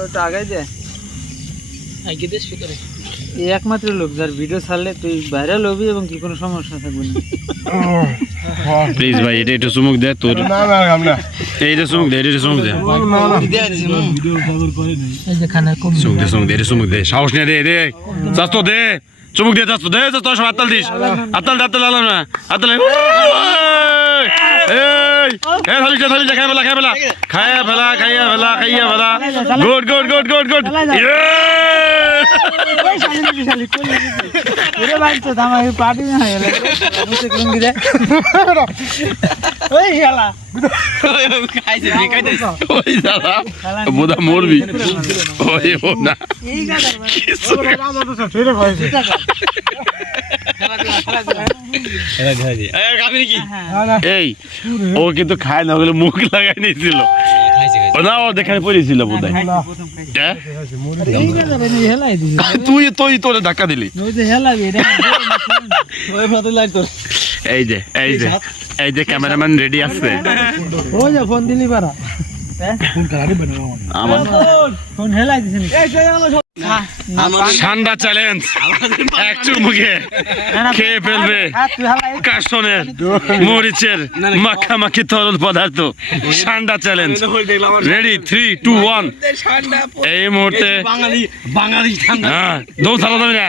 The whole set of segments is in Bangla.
ওটা আগাই দে। আগে দেশ ভিতরে এই একমাত্র লোক যার ভিডিও ছাড়লে তুই ভাইরাল হবি এবং কি কোনো সমস্যা থাকবে না। প্লিজ ভাই এটা একটু চুমুক দে তোর না না কাম না। এইটা চুমুক দে এটা চুমুক দে। এই যে খানার কম চুমুক দে চুমুক দে এটা চুমুক দে। সাহস নিয়ে দে দে। চাস তো দে। চুমুক দে তো দে চাস তো সব আত্তাল দিস। আত্তাল দে আত্তাল আলাম না আত্তাল খাইয়া ফেলা খাইয়া ফেলা। খাইয়া ফেলা good good good good good ওরে ভাই তো আমার পার্টি না হয়ে গেল মুসে লুঙ্গি দে ওই শালা খাইছে খাইতে ওই দাদা বোধা মরবি ওই ও না এই ও কিন্তু খায় না ওগুলো মুখ লাগাই নিয়েছিল। ও না ও দেখায় পড়েছিল বোধ হয় তুই তুই তোরে ধাক্কা দিলি। যে হেলাবি এটা ওই ফটো লাইট তোর এই যে এই যে এই যে ক্যামেরাম্যান রেডি আছে। ওই যে ফোন দিলি পারা। আমার ফোন হেলাই দিছিস ঠান্ডা চ্যালেঞ্জ। এক চুমুকে খেয়ে ফেলবে। তুই কাশনের মরিচের মাখামাখি তরল পদার্থ। ঠান্ডা challenge. Ready three two one এই মুহূর্তে বাঙালি বাঙালি হ্যাঁ দৌড় যাবে না।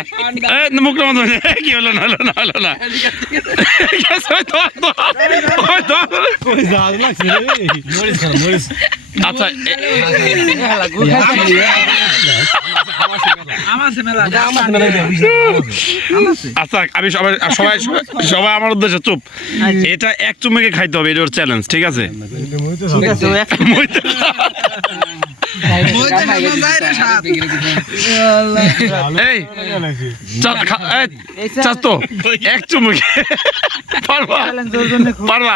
মুখটা বন্ধ কি হলো না হলো না হলো না। আচ্ছা আচ্ছা আমি সবাই সবাই সবাই- সবাই আমার উদ্দেশ্যে চুপ। এটা এক চুমুকে খাইতে হবে এটা ওর চ্যালেঞ্জ ঠিক আছে? এক- মইতে এই চা- খা- এই, চাস তো এক চুমুকে। পারবা? challenge ওর জন্য খুব পারবা?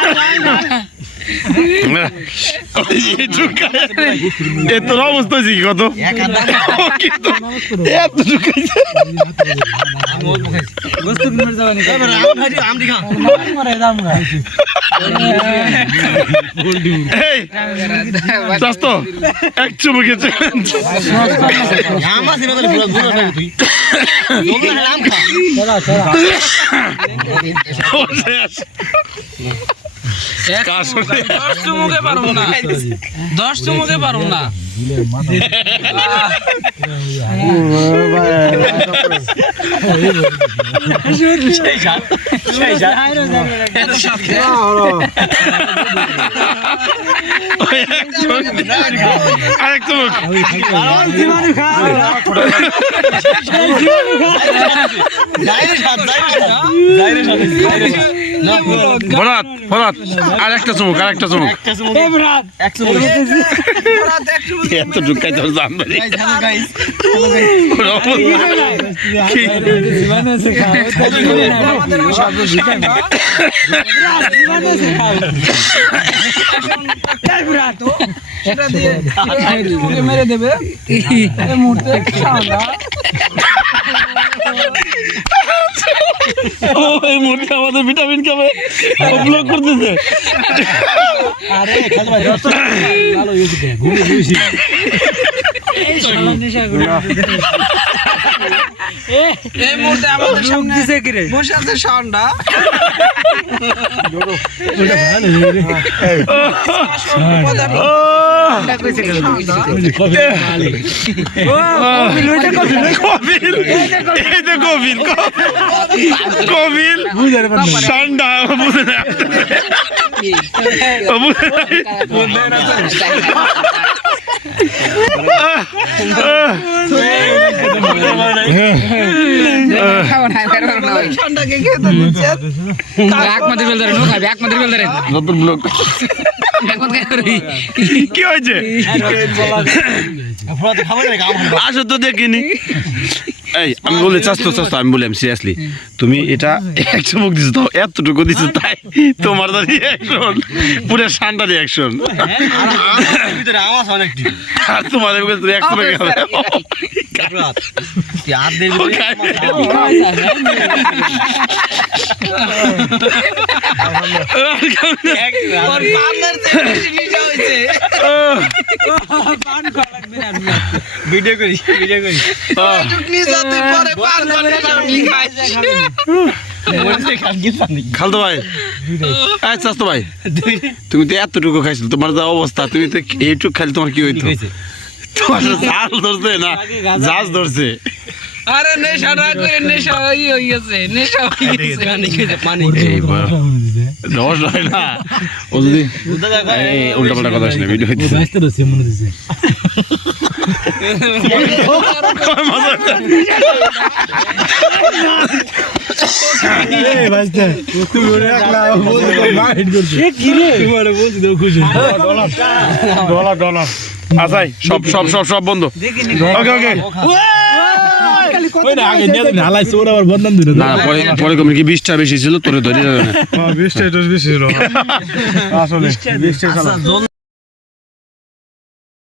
তোর অবস্থা হয়েছে কি কত? এত ঢুকাইছে এক চুমুকে চ্যালেঞ্জ দশ চুমুকে পারব না। দশ চুমুকে পারব না। এক চুমুক আরেক চুমুক ভরাত ভরাত আর একটা চুমুক আর একটা চুমুক। এত ঢুকাই তোর জান ধরি ঢুকাই দিয়ে চুমুকে মেরে দেবে মুহূর্তে খাও না ও এই মুহূর্তে আমাদের ভিটামিন খাবে। ও ব্লক করতেছে। এই শালা নেশা করে এই মুহূর্তে আমাদের লোক দিছে কি রে বসে আছে সান্ডা ঠান্ডা বুঝে না। বুঝে না। কি হয়েছে? আসো তো দেখিনি। এই আমি বলি চাস্তো চাস্তো আমি বলি সিরিয়াসলি তুমি এটা এক চুমুক দিছো তো এতটুকু দিছো তাই। তোমার দা রিয়াকশন পুরো শান্তা রিয়াকশন অনেক ঠিক আর তোমার রিয়াকশন হয়ে ভিডিও করি ভিডিও করি। খালতো ভাই। এই চাস্তো ভাই তুমি তো এতটুকু খাইছো তোমার যা অবস্থা তুমি তো এইটুকু খাইলে তোমার কি হইতো? তোমার জাল ধরছে না? জাজ ধরছে। আরে নেশা না করে নেশা হই হই গেছে। নেশা গেছে পানি দশ হয় না। ও যদি উল্টা পাল্টা কথা শুনে ভিডিও হইতেছে। তুমি ওরে একলা বলতে মাইন্ড করছ। তোমার বলছি তো খুশি। ডলার ডলার আসাই সব সব সব সব বন্ধ। ওকে ওকে ওই না আগে নিয়ে দিন হালাই সোর আবার বন্ধন দিল। না পরে পরে কমে কি বিশটা বেশি ছিল তোরে ধরে যাবে না এটা বেশি ছিল। আসলে বিশটা